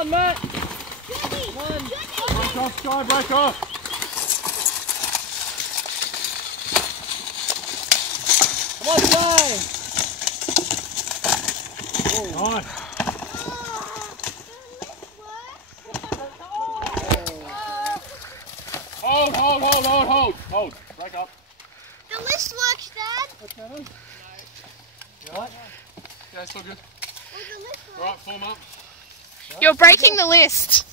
on, Matt. Come on. Break off, Sky, break off. Come on, Sky. Nice. Hold. Break up. The list works, Dad. Okay. You alright? Yeah, it's all good. Alright, form up. You're breaking the list.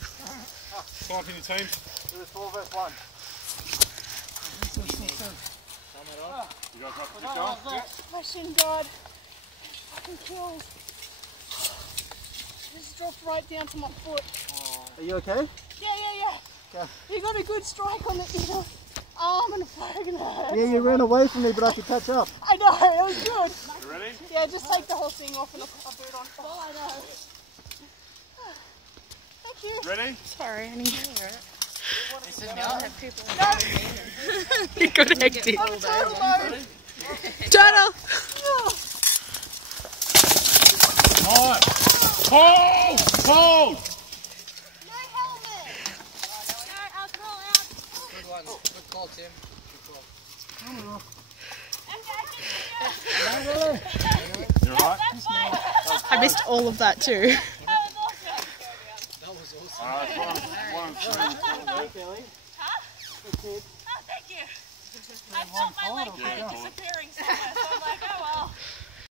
Form up in your team. Do this 4 vs 1. You guys right to keep going? Yeah. My shin guard fucking killed. Just dropped right down to my foot. Are you okay? Yeah. Okay. You got a good strike on the inner arm and a flag and hurt. Yeah, you ran away from me, but I could catch up. I know, it was good. You ready? Yeah, just take the whole thing off and I'll put it on. Oh, I know. Thank you. Ready? Sorry, Annie. It got hectic. I'm turtle mode. Turtle! Nice. Hold! No helmet. No alcohol out. Good one. Good call, Tim. Good call. You alright? I missed all of that too. That was awesome. Alright, one, two, Oh, thank you. I felt my leg kind of disappearing somewhere, so I'm like, oh well.